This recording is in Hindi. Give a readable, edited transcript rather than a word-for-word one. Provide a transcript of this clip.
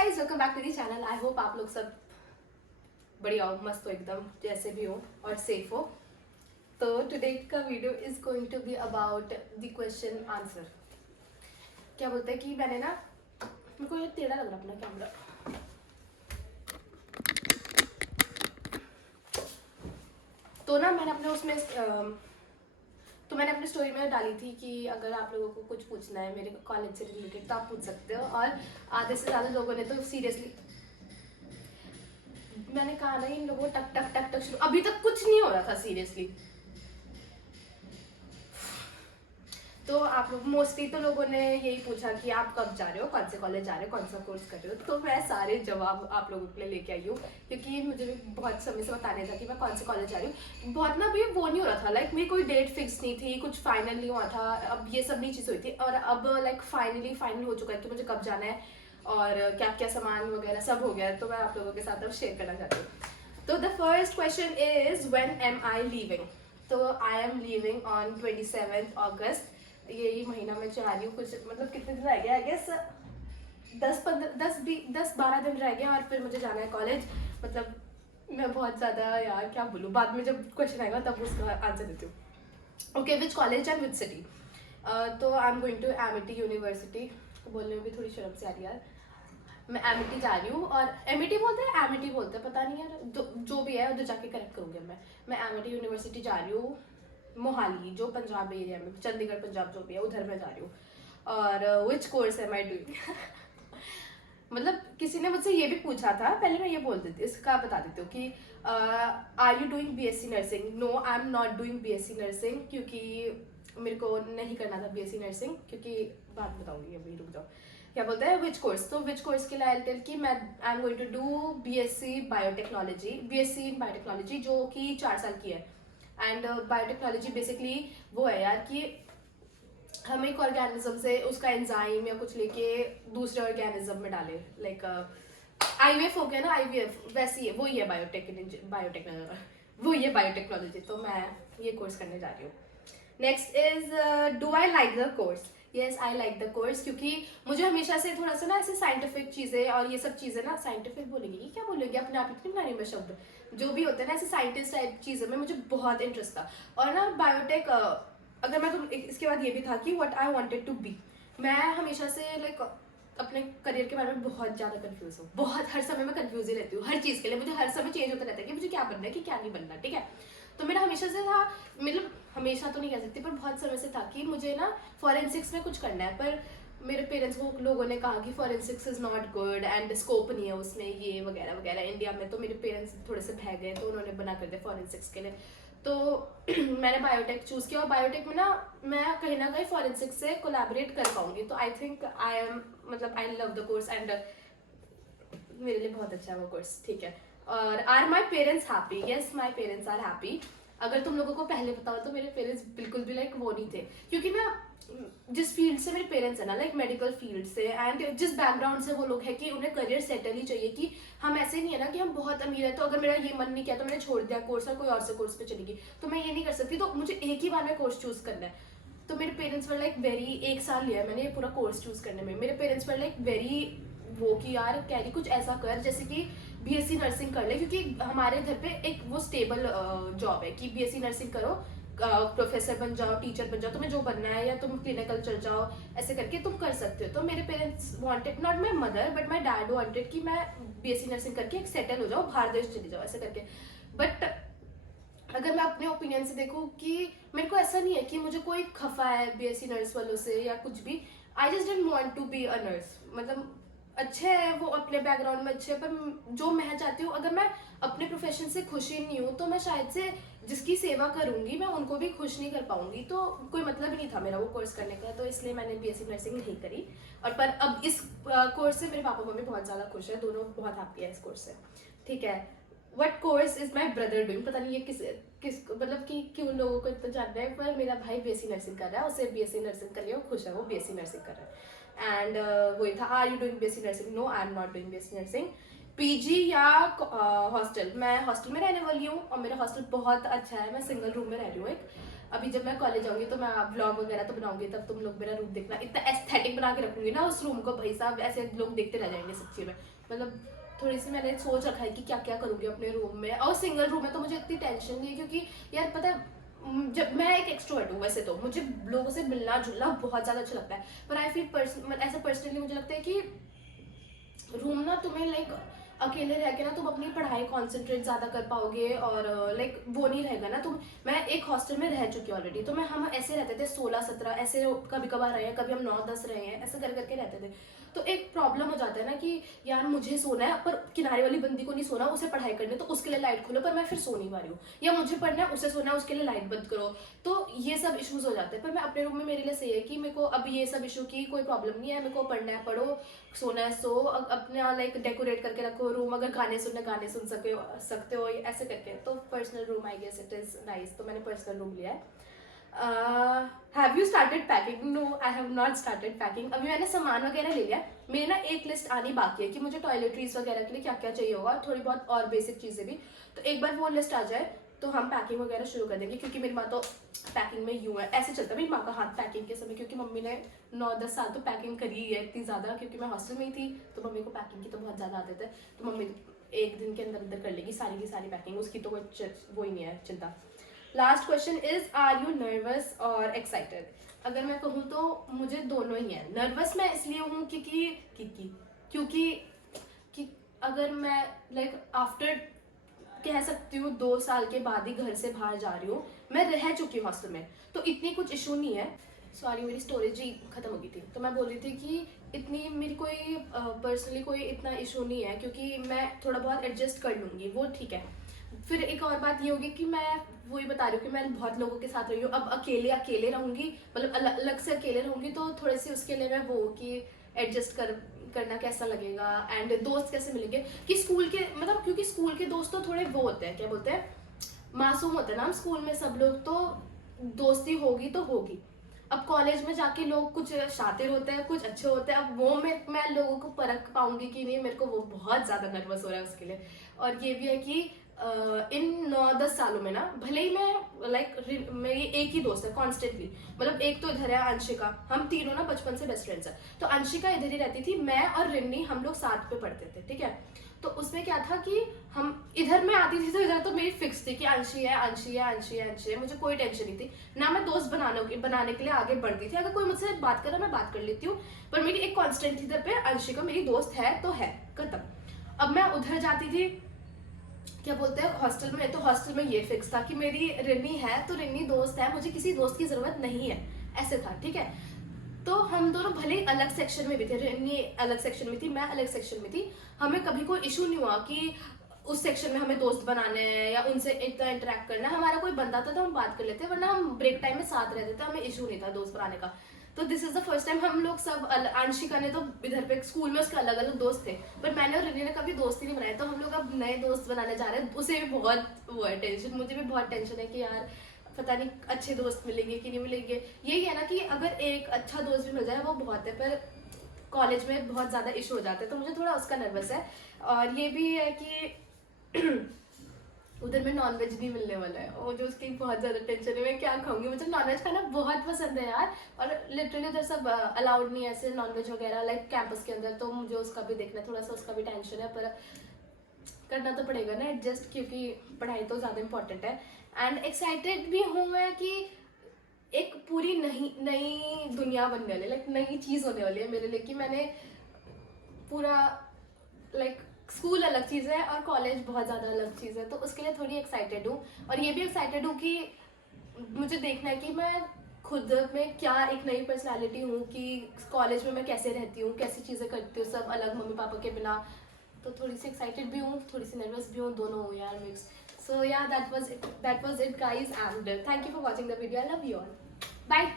Guys, welcome back to the channel. I hope आप लोग सब बढ़िया हो, मस्त हो, एकदम जैसे भी हो और सेफ हो। तो टुडे का video is going to be about the question answer. क्या बोलते हैं कि मैंने ना, मेरे को ये टेढ़ा लग रहा अपना कैमरा, तो ना मैंने अपने उसमें तो मैंने अपनी स्टोरी में डाली थी कि अगर आप लोगों को कुछ पूछना है मेरे कॉलेज से रिलेटेड तो आप पूछ सकते हो। और आधे से ज़्यादा लोगों ने तो सीरियसली, मैंने कहा ना इन लोगों को टक टक टक टक शुरू, अभी तक कुछ नहीं हो रहा था सीरियसली। तो आप लोग मोस्टली तो लोगों ने यही पूछा कि आप कब जा रहे हो, कौन से कॉलेज जा रहे हो, कौन सा कोर्स कर रहे हो। तो मैं सारे जवाब आप लोगों के लिए लेके आई हूँ, क्योंकि मुझे भी बहुत समय से बताने था कि मैं कौन से कॉलेज जा रही हूँ। बहुत ना भी वो नहीं हो रहा था, लाइक मेरी कोई डेट फिक्स नहीं थी, कुछ फाइनल नहीं हुआ था, अब ये सब नहीं चीज़ हुई थी। और अब लाइक फाइनली फाइनल हो चुका है कि मुझे कब जाना है और क्या क्या सामान वगैरह सब हो गया। तो मैं आप लोगों के साथ अब शेयर करना चाहती हूँ। तो the first question is when am I leaving. तो I am leaving on 27 August. यही महीना में जा रही हूँ, कुछ मतलब कितने दिन रह गए, आई गेस 10-12 दिन रह गए और फिर मुझे जाना है कॉलेज। मतलब मैं बहुत ज़्यादा, यार क्या बोलूँ, बाद में जब क्वेश्चन आएगा तब उसका आंसर देती हूँ। Okay, which college and which city. तो I am going to Amity university. बोलने में भी थोड़ी शर्म से आ रही है यार। मैं एमिटी जा रही हूँ, और एमिटी बोलते हैं, एमिटी बोलते हैं, पता नहीं यार, जो भी है उधर जाके करेक्ट करूँगी मैं एमिटी यूनिवर्सिटी जा रही हूँ, मोहाली, जो पंजाब एरिया में, चंडीगढ़ पंजाब जो भी है उधर मैं जा रही हूँ। और which course am I doing. मतलब किसी ने मुझसे ये भी पूछा था, पहले मैं ये बोल देती, इसका बता देती हूँ कि are you doing BSc nursing. No, I am not doing BSc nursing, क्योंकि मेरे को नहीं करना था बीएससी नर्सिंग, क्योंकि बात बताऊंगी, अभी रुक जाओ। क्या बोलते हैं विच कोर्स, तो विच कोर्स के लिए आई टेल कि मैं I am going to do BSc biotechnology, BSc in biotechnology, जो कि 4 साल की है। एंड बायोटेक्नोलॉजी बेसिकली वो है यार कि हम एक ऑर्गेनिज्म से उसका एंजाइम या कुछ लेके दूसरे ऑर्गेनिज्म में डाले, लाइक आईवीएफ हो गया ना, आईवीएफ वैसी है, वही है बायोटेक्नोलॉजी। तो मैं ये कोर्स करने जा रही हूँ। Next is do I like the course. Yes, I like the course, क्योंकि मुझे हमेशा से थोड़ा सा ना ऐसे साइंटिफिक चीज़ें और ये सब चीज़ें ना, साइंटिफिक बोलेंगे कि क्या बोलेंगे, अपने आप इतनी बना रही मैं शब्द, जो भी होते हैं ना ऐसे साइंटिस्ट टाइप चीज़ों में मुझे बहुत इंटरेस्ट था। और ना बायोटेक, अगर मैं इसके बाद ये भी था कि what I wanted to be. मैं हमेशा से लाइक अपने करियर के बारे में बहुत ज़्यादा कंफ्यूज हूँ, बहुत, हर समय मैं कंफ्यूज ही रहती हूँ हर चीज़ के लिए। मुझे हर समय चेंज होता रहता है कि मुझे क्या बनना है कि क्या नहीं बनना, ठीक है। तो मेरा हमेशा से था, मतलब हमेशा तो नहीं कह सकती, पर बहुत समय से था कि मुझे ना फॉरेंसिक्स में कुछ करना है। पर मेरे पेरेंट्स को लोगों ने कहा कि forensics is not good and scope नहीं है उसमें, ये वगैरह वगैरह इंडिया में। तो मेरे पेरेंट्स थोड़े से बह गए, तो उन्होंने बना कर दिया फॉरेंसिक्स के लिए। तो मैंने बायोटेक चूज़ किया, और बायोटेक में ना मैं कहीं ना कहीं फॉरेंसिक्स से कोलैबोरेट कर पाऊंगी। तो आई थिंक आई एम, मतलब I love the course and मेरे लिए बहुत अच्छा है वो कोर्स, ठीक है। और are my parents happy. Yes, my parents are happy. अगर तुम लोगों को पहले पता हो तो मेरे पेरेंट्स बिल्कुल भी लाइक वो नहीं थे, क्योंकि ना जिस फील्ड से मेरे पेरेंट्स है ना, लाइक मेडिकल फील्ड से, एंड जिस बैकग्राउंड से वो लोग हैं कि उन्हें करियर सेटल ही चाहिए, कि हम ऐसे नहीं है ना कि हम बहुत अमीर है तो अगर मेरा ये मन नहीं किया तो मैंने छोड़ दिया कोर्स और कोई और से कोर्स पे चलेगी, तो मैं ये नहीं कर सकती, तो मुझे एक ही बार में कोर्स चूज करना है। तो मेरे पेरेंट्स वर लाइक वेरी, 1 साल लिया मैंने ये पूरा कोर्स चूज करने में। मेरे पेरेंट्स वर लाइक वेरी वो कि यार कैरी कुछ ऐसा कर जैसे कि बीएससी नर्सिंग कर ले, क्योंकि हमारे इधर पे एक वो स्टेबल जॉब है कि बीएससी नर्सिंग करो, प्रोफेसर बन जाओ, टीचर बन जाओ, तुम्हें जो बनना है, या तुम क्लिनिकल चल जाओ, ऐसे करके तुम कर सकते हो। तो मेरे parents wanted, not my mother but my dad wanted कि मैं बीएससी नर्सिंग करके एक सेटल हो जाओ, बाहर देश चली जाओ, ऐसे करके। बट अगर मैं अपने ओपिनियन से देखूँ कि मेरे को ऐसा नहीं है कि मुझे कोई खफा है बीएससी नर्स वालों से या कुछ भी। I just didn't want to be a nurse. मतलब अच्छे हैं वो, अपने बैकग्राउंड में अच्छे हैं, पर जो मैं चाहती हूँ, अगर मैं अपने प्रोफेशन से खुश ही नहीं हूँ तो मैं शायद से जिसकी सेवा करूंगी मैं उनको भी खुश नहीं कर पाऊंगी। तो कोई मतलब ही नहीं था मेरा वो कोर्स करने का, तो इसलिए मैंने बीएससी नर्सिंग नहीं करी। और पर अब इस कोर्स से मेरे पापा मम्मी बहुत ज़्यादा खुश है, दोनों बहुत हैप्पी है इस कोर्स से, ठीक है। What course is my brother doing. पता नहीं ये किस मतलब कि क्यों लोगों को इतना जानना है, पर मेरा भाई बीएससी नर्सिंग कर रहा है, उसे बीएससी नर्सिंग कर रही है, वो खुश है, वो बीएससी नर्सिंग कर रहा है। एंड वही था, are you doing BSc nursing. No, I am not doing BSc nursing. PG या हॉस्टल, मैं हॉस्टल में रहने वाली हूँ और मेरा हॉस्टल बहुत अच्छा है, मैं सिंगल रूम में रह रही हूँ एक, अभी जब मैं कॉलेज जाऊंगी तो मैं व्लॉग वगैरह तो बनाऊंगी, तब तुम लोग मेरा रूम देखना, इतना एस्थेटिक बना के रखूंगी ना उस रूम को, भाई साहब ऐसे लोग देखते रह जाएंगे सच्ची में। मतलब थोड़ी सी मैंने सोच रखा है कि क्या क्या करूंगी अपने रूम में। और सिंगल रूम में तो मुझे इतनी टेंशन नहीं है, क्योंकि यार पता है जब मैं एक एक्सट्रोवर्ट हूँ वैसे तो मुझे लोगों से मिलना जुलना बहुत ज़्यादा अच्छा लगता है, पर आई फील ऐसा पर्सनली मुझे लगता है कि रूम ना तुम्हें लाइक अकेले रह के ना तुम अपनी पढ़ाई कॉन्सेंट्रेट ज़्यादा कर पाओगे, और लाइक वो नहीं रहेगा ना तुम। मैं एक हॉस्टल में रह चुकी हूँ ऑलरेडी, तो मैं हम ऐसे रहते थे 16-17 ऐसे, कभी कभार रहे हैं, कभी हम 9-10 रहे हैं, ऐसे कर करके रहते थे। तो एक प्रॉब्लम हो जाता है ना कि यार मुझे सोना है पर किनारे वाली बंदी को नहीं सोना, उसे पढ़ाई करनी है तो उसके लिए लाइट खोलो, पर मैं फिर सो नहीं पा रही हूँ, या मुझे पढ़ना है उसे सोना है उसके लिए लाइट बंद करो। तो ये सब इश्यूज हो जाते हैं। पर मैं अपने रूम में मेरे लिए सही है कि मेरे को अब ये सब इशू की कोई प्रॉब्लम नहीं है, मेरे को पढ़ना है पढ़ो, सोना है सो, अपने लाइक डेकोरेट करके रखो रूम, अगर गाने सुनने गाने सुन सकते हो ऐसे करके। तो personal room I guess it is nice, तो मैंने पर्सनल रूम लिया है। Have you started packing? No, I have not started packing. अभी मैंने सामान वगैरह ले लिया, मेरी ना एक लिस्ट आनी बाकी है कि मुझे टॉयलेटरीज वगैरह के लिए क्या क्या चाहिए होगा, थोड़ी बहुत और बेसिक चीज़ें भी। तो एक बार वो लिस्ट आ जाए तो हम पैकिंग वगैरह शुरू कर देंगे, क्योंकि मेरी माँ तो पैकिंग में यूँ है, ऐसे चलता है मेरी माँ का हाथ पैकिंग के समय, क्योंकि मम्मी ने 9-10 साल तो पैकिंग करी है इतनी ज़्यादा, क्योंकि मैं हॉस्टल में ही थी तो मम्मी को पैकिंग की तो बहुत ज़्यादा आदत है। तो मम्मी एक दिन के अंदर अंदर कर लेगी सारी की सारी पैकिंग, उसकी तो कोई वो ही नहीं है चिंता। Last question is are you nervous और एक्साइटेड? अगर मैं कहूँ तो मुझे दोनों ही है। नर्वस मैं इसलिए हूँ क्योंकि कि अगर मैं लाइक आफ्टर कह सकती हूँ 2 साल के बाद ही घर से बाहर जा रही हूँ, मैं रह चुकी हूँ हॉस्टल में तो इतनी कुछ इशू नहीं है। सॉरी मेरी स्टोरेज ही खत्म हो गई थी, तो मैं बोल रही थी कि इतनी मेरी कोई पर्सनली कोई इतना इशू नहीं है, क्योंकि मैं थोड़ा बहुत एडजस्ट कर लूँगी, वो ठीक है। फिर एक और बात ये होगी कि मैं वही बता रही हूँ कि मैं बहुत लोगों के साथ रही हूँ, अब अकेले रहूँगी, मतलब अलग से अकेले रहूँगी, तो थोड़ी सी उसके लिए मैं वो कि एडजस्ट करना कैसा लगेगा, एंड दोस्त कैसे मिलेंगे। कि स्कूल के मतलब क्योंकि स्कूल के दोस्त तो थोड़े वो होते हैं, क्या बोलते हैं, मासूम होते हैं ना हम स्कूल में सब लोग, तो दोस्ती होगी तो होगी। अब कॉलेज में जाके लोग कुछ शातिर होते हैं कुछ अच्छे होते हैं, अब वो मैं लोगों को परख पाऊंगी कि नहीं, मेरे को वो बहुत ज़्यादा नर्वस हो रहा है उसके लिए। और ये भी है कि इन 9-10 सालों में ना भले ही मैं लाइक मेरी एक ही दोस्त है कॉन्स्टेंटली, मतलब एक तो इधर है अंशिका, हम तीनों ना बचपन से बेस्ट फ्रेंड्स हैं। तो अंशिका इधर ही रहती थी, मैं और रिन्नी हम लोग साथ पे पढ़ते थे, ठीक है। तो उसमें क्या था कि हम इधर में आती थी तो इधर तो मेरी फिक्स थी कि अंशी है अंशी है अंशी है अंशी है, मुझे कोई टेंशन नहीं थी ना, मैं दोस्त बनाने के लिए आगे बढ़ती थी, अगर कोई मुझसे बात कर रहा मैं बात कर लेती हूँ, पर मेरी एक कांस्टेंट थी इधर पे, अंशिका मेरी दोस्त है तो है, खत्म। अब मैं उधर जाती थी क्या बोलते हैं हॉस्टल में, तो हॉस्टल में ये फिक्स था कि मेरी रिन्नी है तो रिन्नी दोस्त है, मुझे किसी दोस्त की जरूरत नहीं है, ऐसे था, ठीक है। तो हम दोनों भले ही अलग सेक्शन में भी थे, रिन्नी अलग सेक्शन में थी मैं अलग सेक्शन में थी, हमें कभी कोई इशू नहीं हुआ कि उस सेक्शन में हमें दोस्त बनाने हैं या उनसे इतना इंटरेक्ट करना है। हमारा कोई बनता था तो हम बात कर लेते, वरना हम ब्रेक टाइम में साथ रहते थे, हमें इशू नहीं था दोस्त बनाने का। तो this is the first time हम लोग सब अंशिका ने तो इधर पे स्कूल में उसके अलग अलग दोस्त थे, पर मैंने और रिनी ने कभी दोस्त ही नहीं बनाया, तो हम लोग अब नए दोस्त बनाने जा रहे हैं, उसे भी बहुत वो है टेंशन, मुझे भी बहुत टेंशन है कि यार पता नहीं अच्छे दोस्त मिलेंगे कि नहीं मिलेंगे। यही है ना कि अगर एक अच्छा दोस्त भी मिल जाए वो बहुत है, पर कॉलेज में बहुत ज़्यादा इशू हो जाते हैं, तो मुझे थोड़ा उसका नर्वस है। और ये भी है कि उधर में नॉनवेज नहीं मिलने वाला है, और जो उसकी बहुत ज़्यादा टेंशन है मैं क्या खाऊंगी, मुझे नॉनवेज खाना बहुत पसंद है यार, और लिटरली उधर सब अलाउड नहीं है ऐसे नॉनवेज वगैरह लाइक कैंपस के अंदर, तो मुझे उसका भी देखना है, थोड़ा सा उसका भी टेंशन है, पर करना तो पड़ेगा ना एडजस्ट, क्योंकि पढ़ाई तो ज़्यादा इंपॉर्टेंट है। एंड एक्साइटेड भी हूँ मैं कि एक पूरी नई दुनिया बनने वाली, लाइक नई चीज़ होने वाली है मेरे लिए, कि मैंने पूरा लाइक स्कूल अलग चीज़ है और कॉलेज बहुत ज़्यादा अलग चीज़ है, तो उसके लिए थोड़ी एक्साइटेड हूँ। और ये भी एक्साइटेड हूँ कि मुझे देखना है कि मैं खुद में क्या एक नई पर्सनालिटी हूँ, कि कॉलेज में मैं कैसे रहती हूँ, कैसी चीज़ें करती हूँ, सब अलग मम्मी पापा के बिना। तो थोड़ी सी एक्साइटेड भी हूँ, थोड़ी सी नर्वस भी हूँ, दोनों हूँ यार mix. So yeah, that was it guys, and thank you for watching the video. I love you all. Bye.